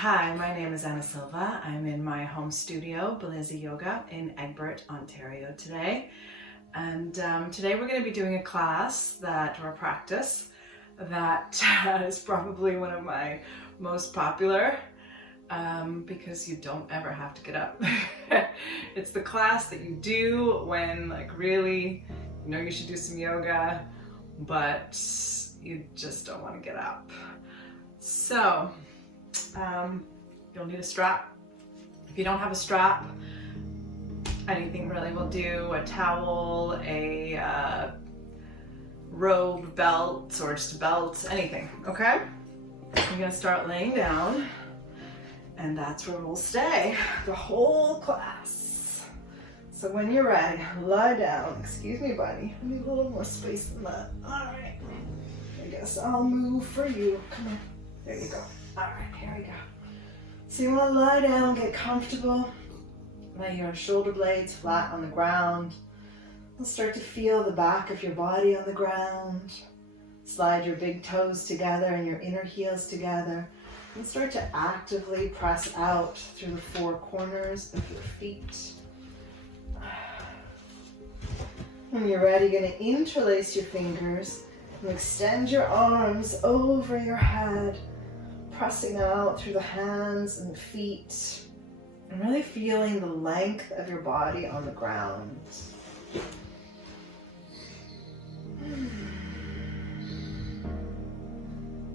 Hi, my name is Anna Silva. I'm in my home studio, Beleza Yoga, in Egbert, Ontario today. And today we're going to be doing a class or a practice that is probably one of my most popular because you don't ever have to get up. It's the class that you do when really, you should do some yoga, but you just don't want to get up. So, you'll need a strap. If you don't have a strap, anything really will do. A towel, a robe, belt, or just a belt, anything, okay? You're gonna start laying down, and that's where we'll stay the whole class. So when you're ready, lie down. Excuse me, buddy. I need a little more space than that. All right. I guess I'll move for you. Come on. There you go. All right, here we go. So you want to lie down, get comfortable. Lay your shoulder blades flat on the ground. And start to feel the back of your body on the ground. Slide your big toes together and your inner heels together. And start to actively press out through the four corners of your feet. When you're ready, you're going to interlace your fingers and extend your arms over your head, pressing out through the hands and the feet, and really feeling the length of your body on the ground.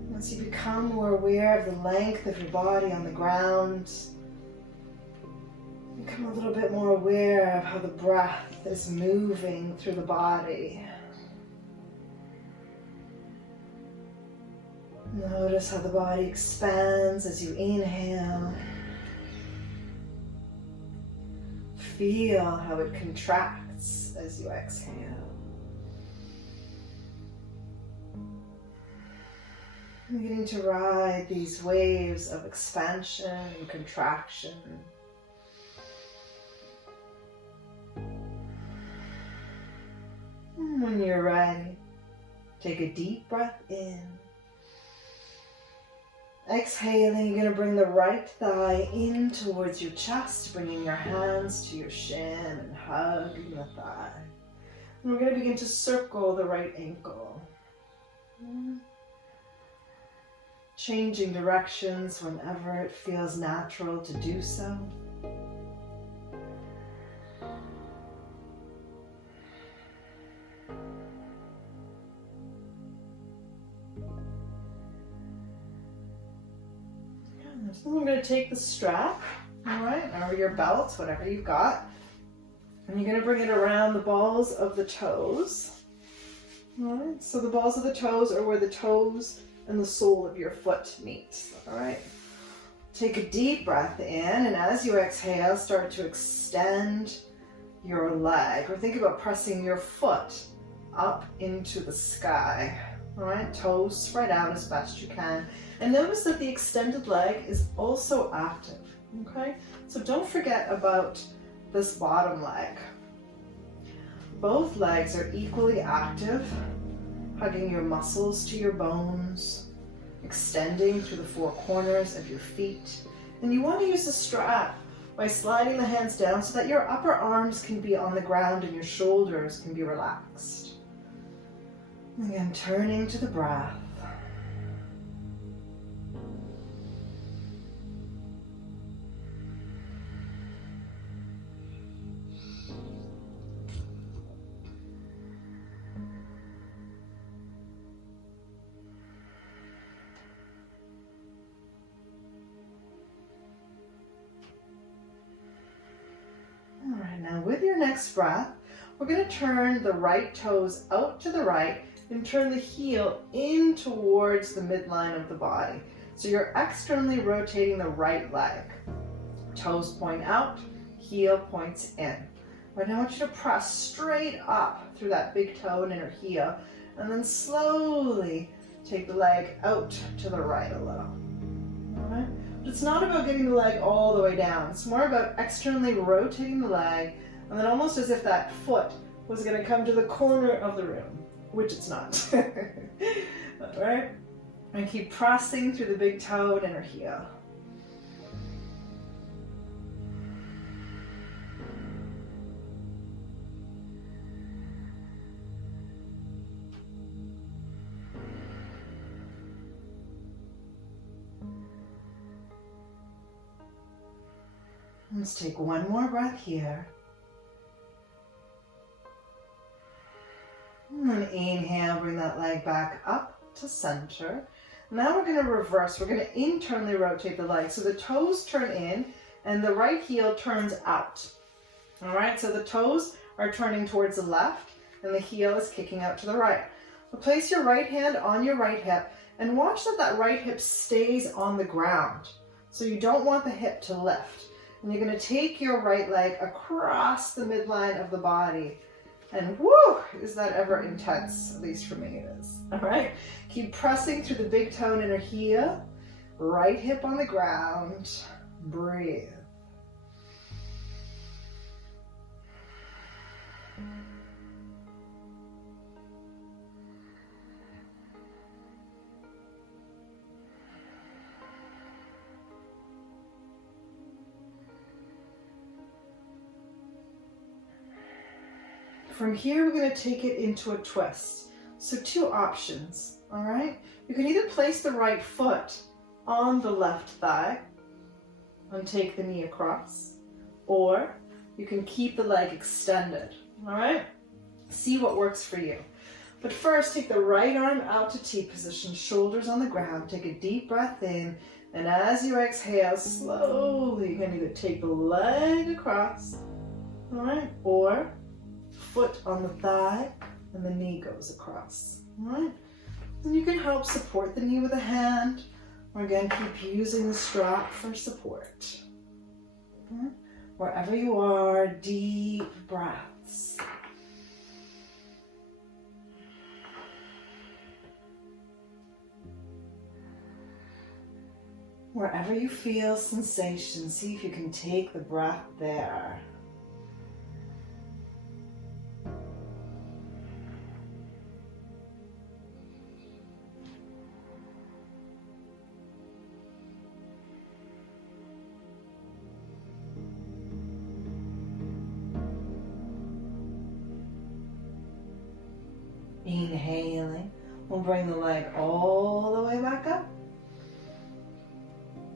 Once you become more aware of the length of your body on the ground, become a little bit more aware of how the breath is moving through the body. Notice how the body expands as you inhale. Feel how it contracts as you exhale. I'm beginning to ride these waves of expansion and contraction. And when you're ready, take a deep breath in. Exhaling, you're going to bring the right thigh in towards your chest, bringing your hands to your shin and hugging the thigh. And we're going to begin to circle the right ankle. Changing directions whenever it feels natural to do so. So we're going to take the strap, all right, or your belt, whatever you've got, and you're going to bring it around the balls of the toes. All right, so the balls of the toes are where the toes and the sole of your foot meet. All right, take a deep breath in, and as you exhale, start to extend your leg, or think about pressing your foot up into the sky. All right, toes spread out as best you can. And notice that the extended leg is also active, okay? So don't forget about this bottom leg. Both legs are equally active, hugging your muscles to your bones, extending through the four corners of your feet. And you want to use the strap by sliding the hands down so that your upper arms can be on the ground and your shoulders can be relaxed. Again, turning to the breath. All right, now with your next breath, we're going to turn the right toes out to the right and turn the heel in towards the midline of the body. So you're externally rotating the right leg. Toes point out, heel points in. Right now I want you to press straight up through that big toe and inner heel, and then slowly take the leg out to the right a little. All right? But it's not about getting the leg all the way down. It's more about externally rotating the leg, and then almost as if that foot was going to come to the corner of the room, which it's not. All right? And keep pressing through the big toe and inner heel. Let's take one more breath here. And inhale, bring that leg back up to center. Now we're going to reverse. We're going to internally rotate the leg. So the toes turn in and the right heel turns out. All right, so the toes are turning towards the left and the heel is kicking out to the right. So place your right hand on your right hip and watch that that right hip stays on the ground. So you don't want the hip to lift. And you're going to take your right leg across the midline of the body. And whoo, is that ever intense? At least for me it is. All right, keep pressing through the big toe and inner heel. Right hip on the ground. Breathe. From here, we're going to take it into a twist. So two options, all right? You can either place the right foot on the left thigh and take the knee across, or you can keep the leg extended, all right? See what works for you. But first, take the right arm out to T position, shoulders on the ground. Take a deep breath in, and as you exhale, slowly, you're going to either take the leg across, all right, or foot on the thigh and the knee goes across. All right, and you can help support the knee with a hand, or again keep using the strap for support. Okay. Wherever you are, deep breaths. Wherever you feel sensation, see if you can take the breath there. Inhaling, we'll bring the leg all the way back up.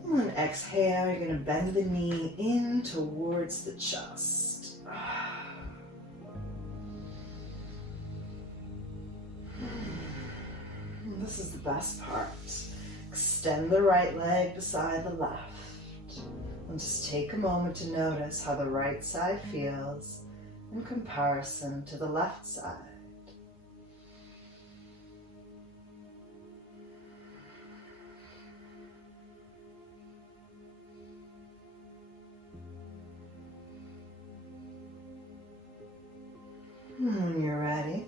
And exhale, you're going to bend the knee in towards the chest. This is the best part. Extend the right leg beside the left. And just take a moment to notice how the right side feels in comparison to the left side. When you're ready,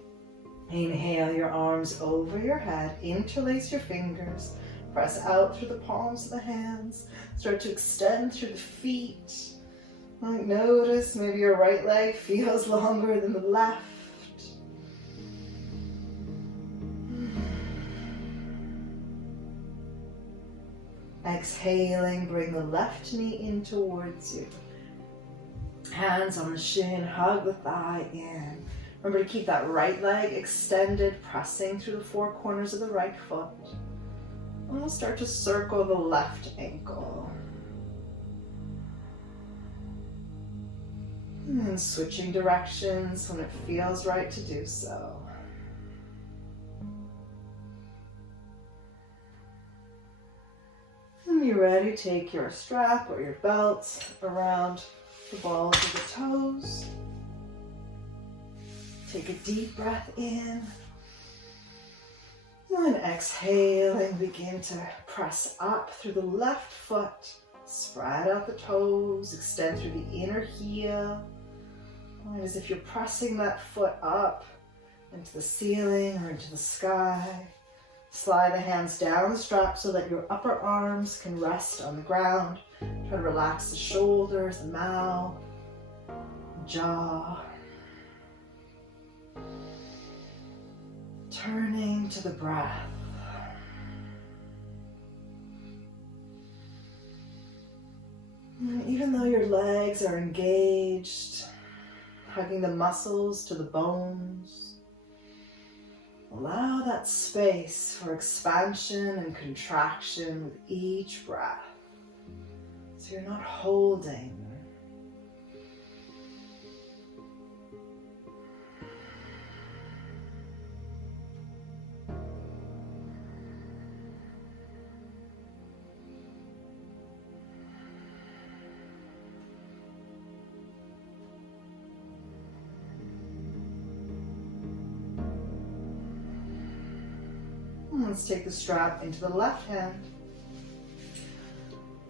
inhale your arms over your head, interlace your fingers, press out through the palms of the hands, start to extend through the feet. Notice maybe your right leg feels longer than the left. Exhaling, bring the left knee in towards you. Hands on the shin, hug the thigh in. Remember to keep that right leg extended, pressing through the four corners of the right foot. And we'll start to circle the left ankle. And switching directions when it feels right to do so. When you're ready, take your strap or your belt around the balls of the toes. Take a deep breath in. And exhaling, begin to press up through the left foot. Spread out the toes, extend through the inner heel. And as if you're pressing that foot up into the ceiling or into the sky. Slide the hands down the strap so that your upper arms can rest on the ground. Try to relax the shoulders, the mouth, jaw. Turning to the breath. And even though your legs are engaged, hugging the muscles to the bones, allow that space for expansion and contraction with each breath. So you're not holding, Let's take the strap into the left hand.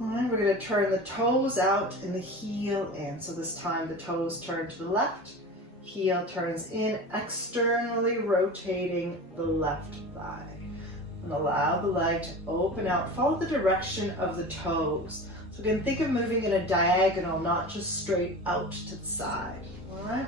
All right, we're going to turn the toes out and the heel in. So this time the toes turn to the left, heel turns in, externally rotating the left thigh. And allow the leg to open out. Follow the direction of the toes. So again, think of moving in a diagonal, not just straight out to the side. All right?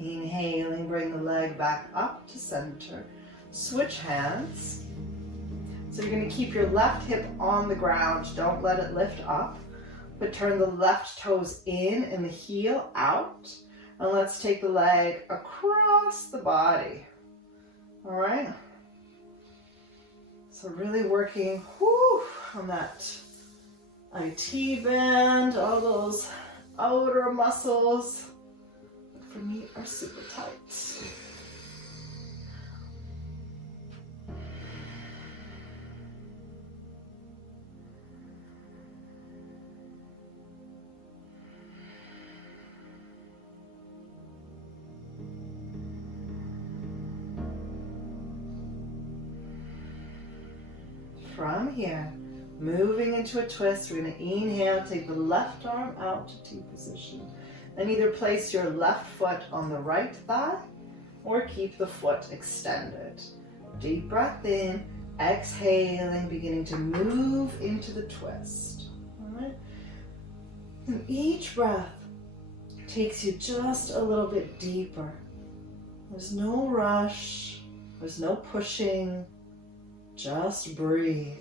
Inhaling, bring the leg back up to center. Switch hands. So you're going to keep your left hip on the ground. Don't let it lift up, but turn the left toes in and the heel out. And let's take the leg across the body. All right? So really working on that IT band, all those outer muscles. For me, are super tight. From here, moving into a twist, we're going to inhale, take the left arm out to T position. Then either place your left foot on the right thigh or keep the foot extended. Deep breath in, exhaling, beginning to move into the twist. All right? And each breath takes you just a little bit deeper. There's no rush, there's no pushing, just breathe.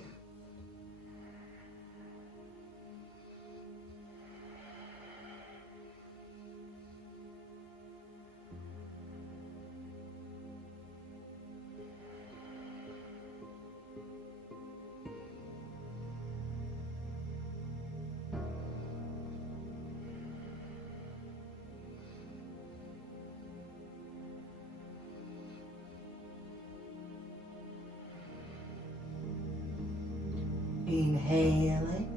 Inhaling,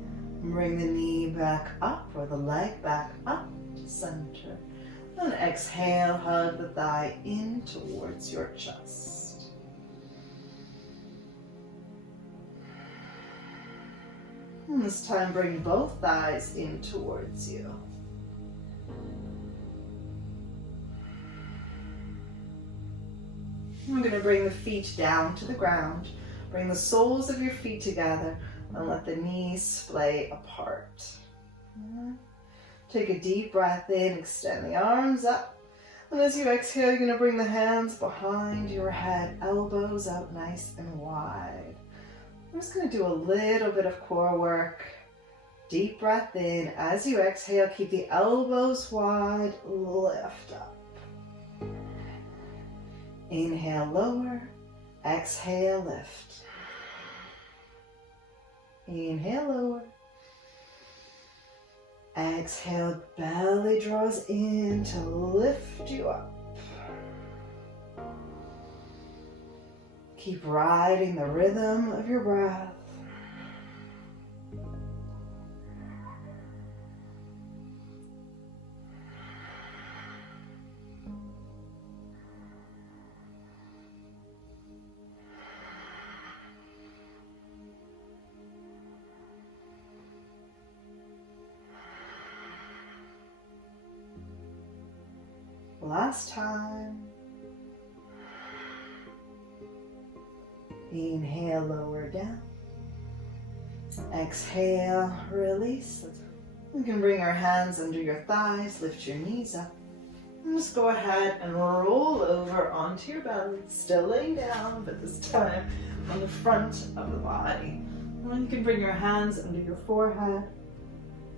bring the knee back up or the leg back up to center. And exhale, hug the thigh in towards your chest. And this time bring both thighs in towards you. We're going to bring the feet down to the ground. Bring the soles of your feet together and let the knees splay apart. Take a deep breath in, extend the arms up. And as you exhale, you're going to bring the hands behind your head, elbows out nice and wide. I'm just going to do a little bit of core work. Deep breath in. As you exhale, keep the elbows wide, lift up. Inhale, lower. Exhale, lift. Inhale, lower. Exhale, belly draws in to lift you up. Keep riding the rhythm of your breath. Last time. Inhale, lower down. Exhale, release. We can bring our hands under your thighs, lift your knees up. And just go ahead and roll over onto your belly, still laying down, but this time on the front of the body. And then you can bring your hands under your forehead.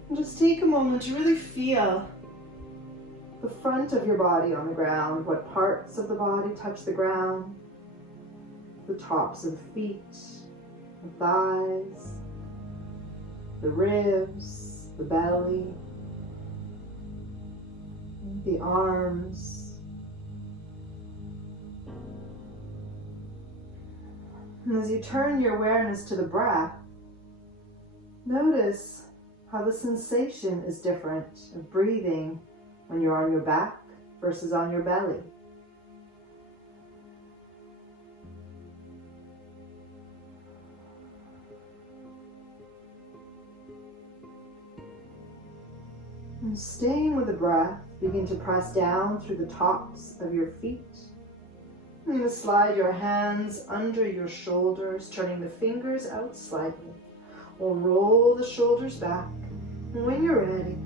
And just take a moment to really feel the front of your body on the ground, what parts of the body touch the ground. the tops of the feet, the thighs, the ribs, the belly, the arms. And as you turn your awareness to the breath, notice how the sensation is different of breathing when you're on your back versus on your belly. And staying with the breath, begin to press down through the tops of your feet. You're going to slide your hands under your shoulders, turning the fingers out slightly. We'll roll the shoulders back. And when you're ready,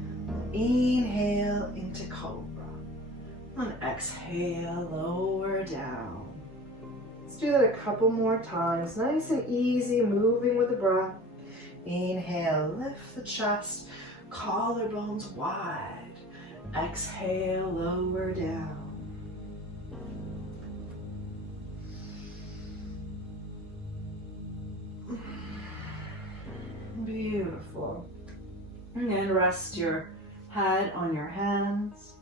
inhale into cobra. And exhale, lower down. Let's do that a couple more times. Nice and easy, moving with the breath. Inhale, lift the chest, collarbones wide. Exhale, lower down. Beautiful. And then rest your head on your hands.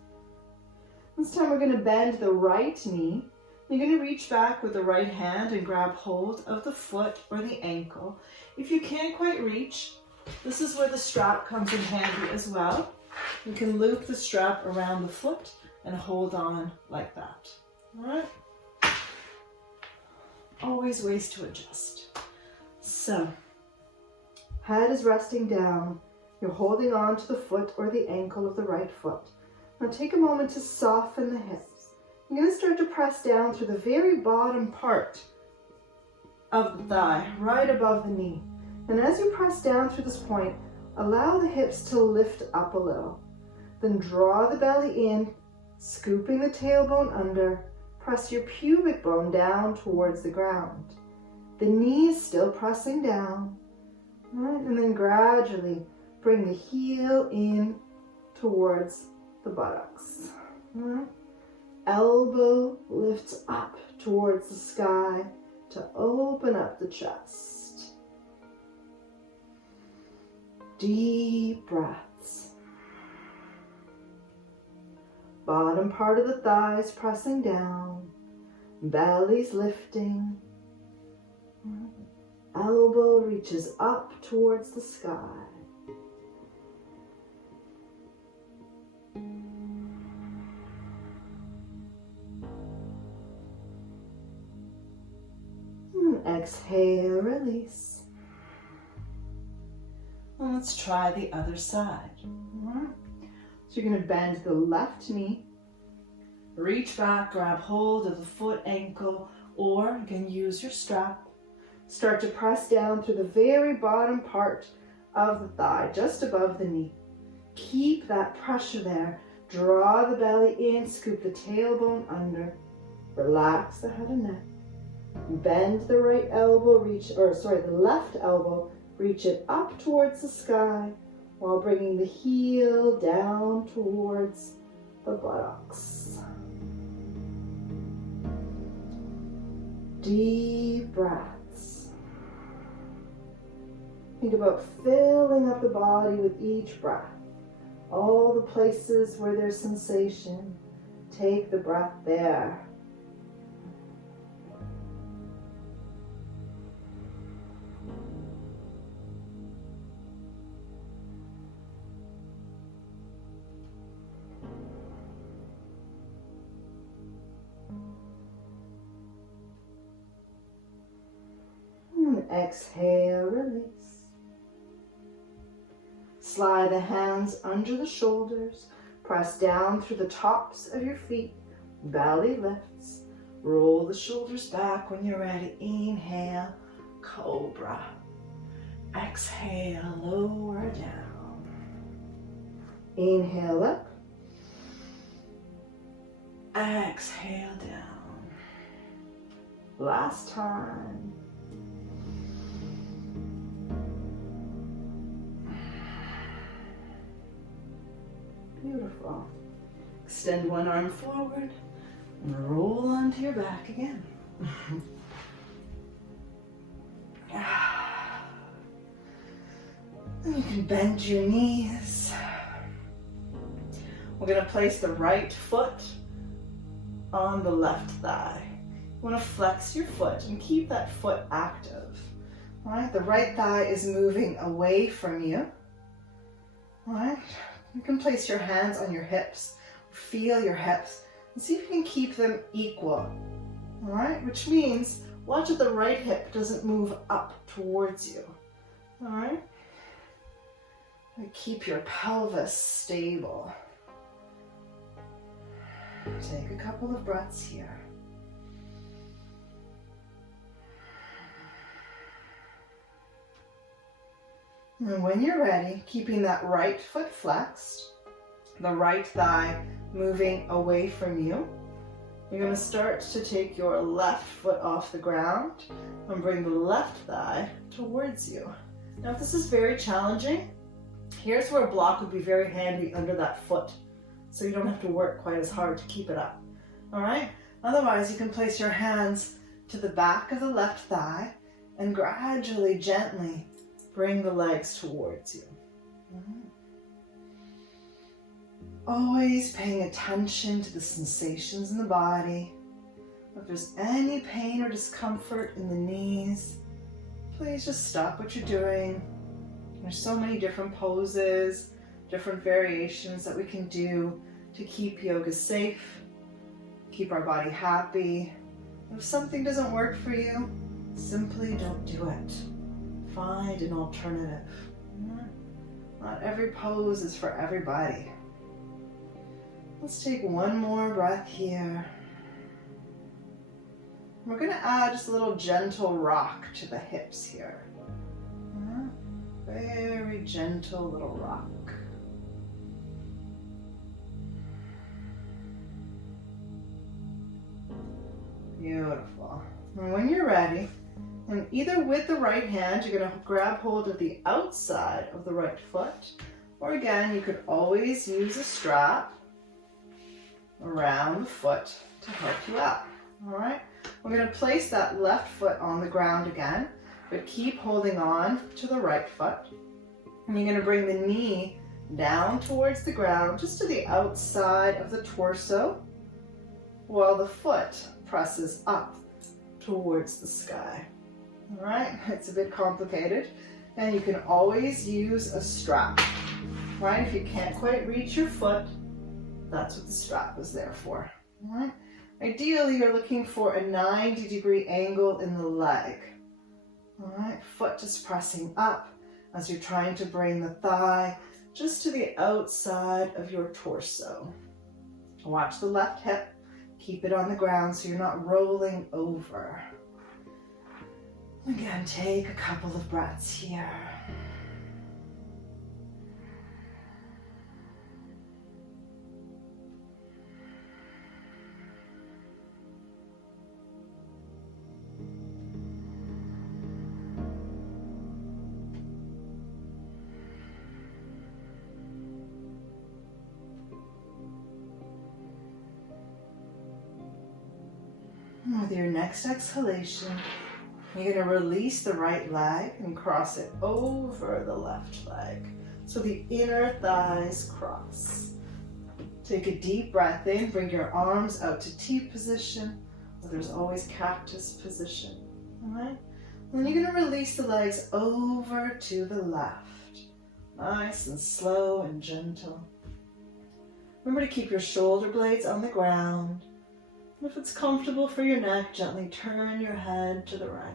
This time we're going to bend the right knee. You're going to reach back with the right hand and grab hold of the foot or the ankle. If you can't quite reach, this is where the strap comes in handy as well. You can loop the strap around the foot and hold on like that. All right? Always ways to adjust. So, head is resting down. You're holding on to the foot or the ankle of the right foot. Now take a moment to soften the hips. You're going to start to press down through the very bottom part of the thigh, right above the knee. And as you press down through this point, allow the hips to lift up a little. Then draw the belly in, scooping the tailbone under. Press your pubic bone down towards the ground. The knee is still pressing down. Right? And then gradually bring the heel in towards the buttocks. Right? Elbow lifts up towards the sky to open up the chest. Deep breaths. Bottom part of the thighs pressing down. Belly's lifting. Elbow reaches up towards the sky. And exhale, release. And let's try the other side. So you're going to bend the left knee, reach back, grab hold of the foot, ankle, or you can use your strap. Start to press down through the very bottom part of the thigh, just above the knee. Keep that pressure there. Draw the belly in, scoop the tailbone under. Relax the head and neck. Bend the right elbow, the left elbow, reach it up towards the sky while bringing the heel down towards the buttocks. Deep breaths. Think about filling up the body with each breath. All the places where there's sensation, take the breath there. Exhale, release. Slide the hands under the shoulders. Press down through the tops of your feet. Belly lifts. Roll the shoulders back when you're ready. Inhale, cobra. Exhale, lower down. Inhale up. Exhale down. Last time. Beautiful. Extend one arm forward and roll onto your back again. And you can bend your knees. We're going to place the right foot on the left thigh. You want to flex your foot and keep that foot active. All right, the right thigh is moving away from you. All right, you can place your hands on your hips. Feel your hips and see if you can keep them equal. All right, which means watch that the right hip doesn't move up towards you. All right, and keep your pelvis stable. Take a couple of breaths here. And when you're ready, keeping that right foot flexed, the right thigh moving away from you, you're going to start to take your left foot off the ground and bring the left thigh towards you. Now, if this is very challenging, here's where a block would be very handy under that foot, so you don't have to work quite as hard to keep it up. All right? Otherwise, you can place your hands to the back of the left thigh and gradually, gently bring the legs towards you. Always paying attention to the sensations in the body. If there's any pain or discomfort in the knees, please just stop what you're doing. There's so many different poses, different variations that we can do to keep yoga safe, keep our body happy. If something doesn't work for you, simply don't do it. Find an alternative. Not every pose is for everybody. Let's take one more breath here. We're going to add just a little gentle rock to the hips here. Very gentle little rock. Beautiful. And when you're ready, and either with the right hand, you're going to grab hold of the outside of the right foot, or again, you could always use a strap around the foot to help you out. All right, we're going to place that left foot on the ground again, but keep holding on to the right foot. And you're going to bring the knee down towards the ground, just to the outside of the torso, while the foot presses up towards the sky. All right, it's a bit complicated, and you can always use a strap. Right, if you can't quite reach your foot, that's what the strap is there for. All right, ideally you're looking for a 90-degree angle in the leg. All right, foot just pressing up as you're trying to bring the thigh just to the outside of your torso. Watch the left hip. Keep it on the ground so you're not rolling over. Again, take a couple of breaths here. With your next exhalation, you're going to release the right leg and cross it over the left leg. So the inner thighs cross. Take a deep breath in, bring your arms out to T position, or there's always cactus position. All right? And then you're going to release the legs over to the left. Nice and slow and gentle. Remember to keep your shoulder blades on the ground. If it's comfortable for your neck, gently turn your head to the right.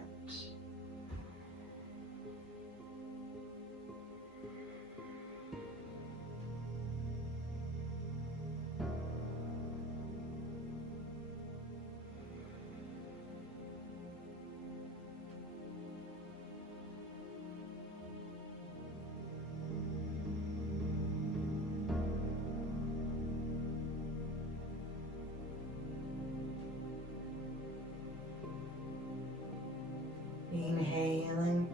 Inhaling,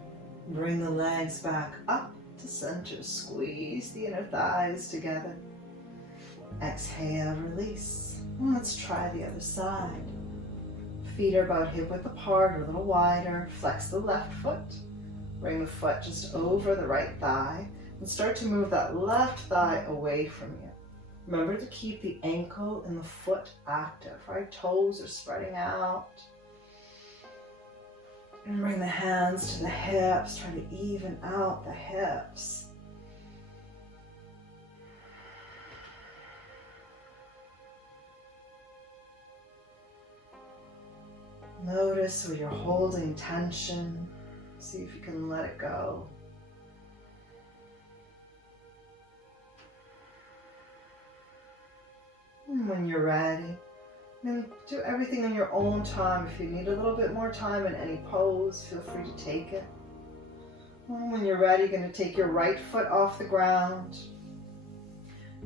bring the legs back up to center. Squeeze the inner thighs together. Exhale, release. Let's try the other side. Feet are about hip width apart, or a little wider. Flex the left foot. Bring the foot just over the right thigh and start to move that left thigh away from you. Remember to keep the ankle and the foot active, right? Toes are spreading out. And bring the hands to the hips, try to even out the hips. Notice where you're holding tension. See if you can let it go. And when you're ready, then do everything in your own time. If you need a little bit more time in any pose, feel free to take it. And when you're ready, you're going to take your right foot off the ground.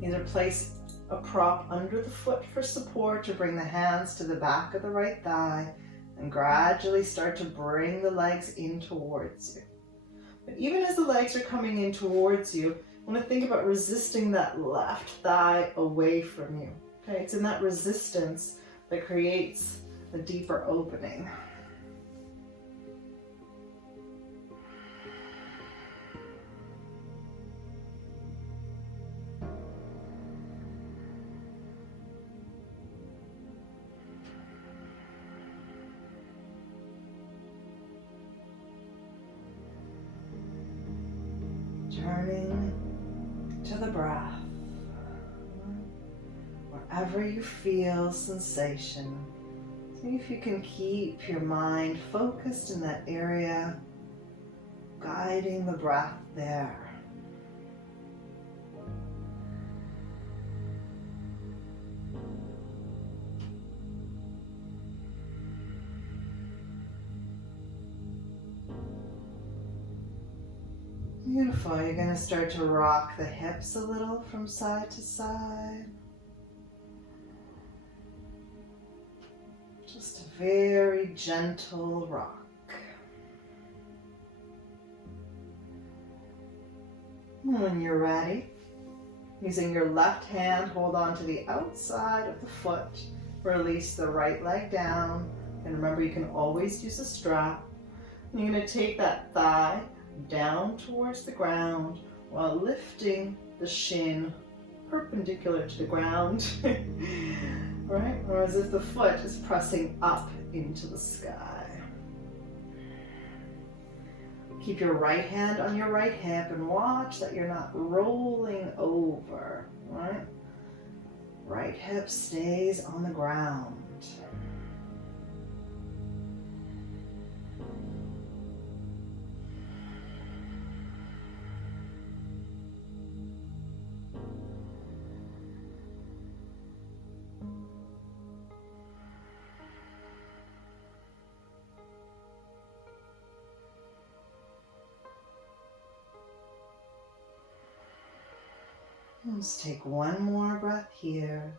Either place a prop under the foot for support or bring the hands to the back of the right thigh and gradually start to bring the legs in towards you. But even as the legs are coming in towards you, I want to think about resisting that left thigh away from you. Okay, it's in that resistance that creates a deeper opening. Turning to the breath. Wherever you feel sensation, see if you can keep your mind focused in that area, guiding the breath there. Beautiful. You're going to start to rock the hips a little from side to side. Just a very gentle rock. When you're ready, using your left hand, hold on to the outside of the foot. Release the right leg down. And remember, you can always use a strap. And you're going to take that thigh down towards the ground while lifting the shin perpendicular to the ground, right? Or as if the foot is pressing up into the sky. Keep your right hand on your right hip and watch that you're not rolling over, right? Right hip stays on the ground. Let's take one more breath here.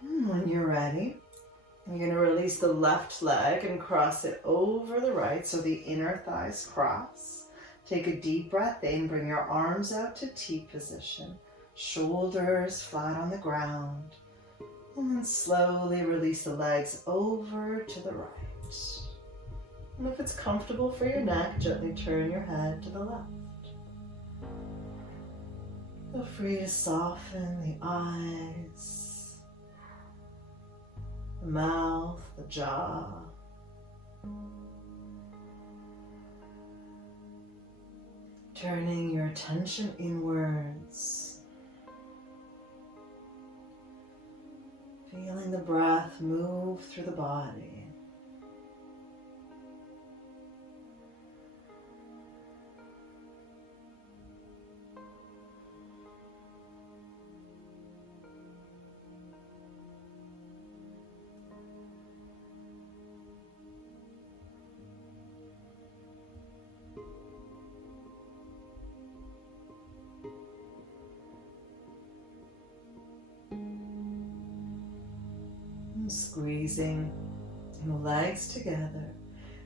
And when you're ready, you're going to release the left leg and cross it over the right so the inner thighs cross. Take a deep breath in, bring your arms out to T position, shoulders flat on the ground, and then slowly release the legs over to the right. And if it's comfortable for your neck, gently turn your head to the left. Feel free to soften the eyes, the mouth, the jaw. Turning your attention inwards. Feeling the breath move through the body. Squeezing the legs together.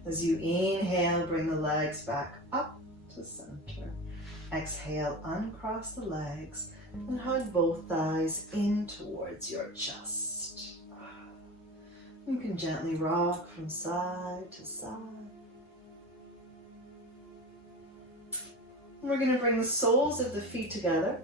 As you inhale, bring the legs back up to center. Exhale, uncross the legs and hug both thighs in towards your chest. You can gently rock from side to side. We're going to bring the soles of the feet together,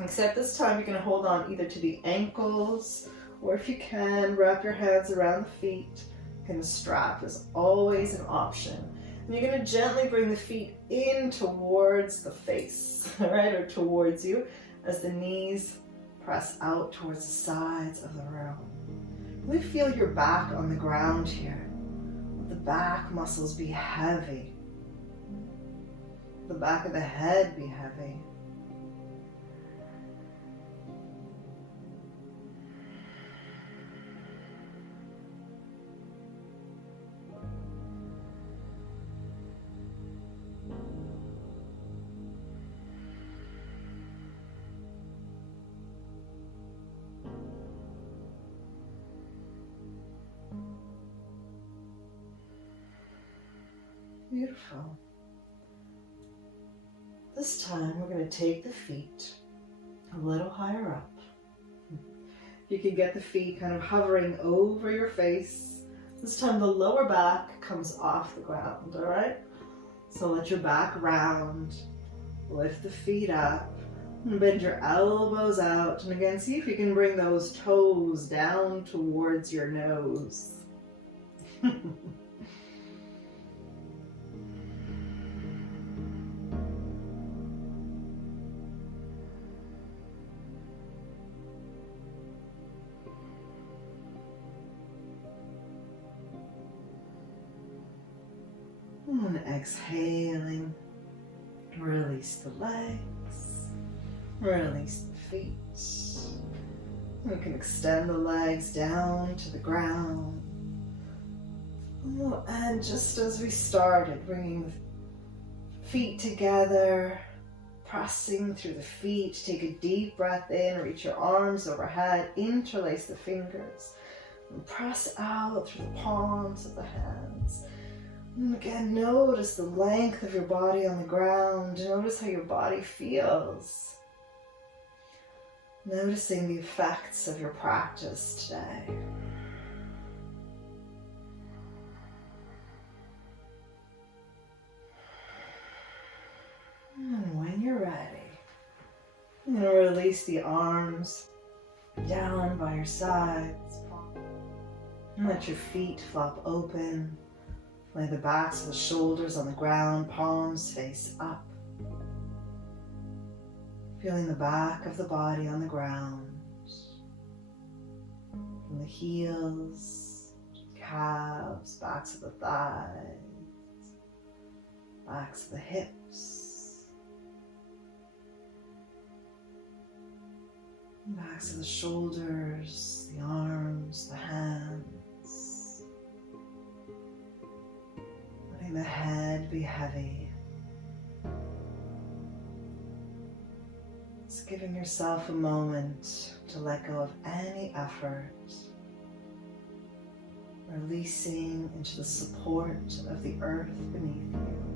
except this time you're going to hold on either to the ankles, or if you can, wrap your hands around the feet. And the strap is always an option. And you're going to gently bring the feet in towards the face, all right, or towards you, as the knees press out towards the sides of the room. Really feel your back on the ground here. Let the back muscles be heavy. The back of the head be heavy. Beautiful. This time we're going to take the feet a little higher up. You can get the feet kind of hovering over your face. This time the lower back comes off the ground, all right? So let your back round, lift the feet up, and bend your elbows out. And again, see if you can bring those toes down towards your nose. And exhaling, release the legs, release the feet. We can extend the legs down to the ground. And just as we started, bringing the feet together, pressing through the feet, take a deep breath in, reach your arms overhead, interlace the fingers, and press out through the palms of the hands. And again, notice the length of your body on the ground. Notice how your body feels. Noticing the effects of your practice today. And when you're ready, you're going to release the arms down by your sides. And let your feet flop open. Lay the backs of the shoulders on the ground, palms face up. Feeling the back of the body on the ground. From the heels, calves, backs of the thighs, backs of the hips, backs of the shoulders, the arms, the hands. Letting the head be heavy. Just giving yourself a moment to let go of any effort. Releasing into the support of the earth beneath you.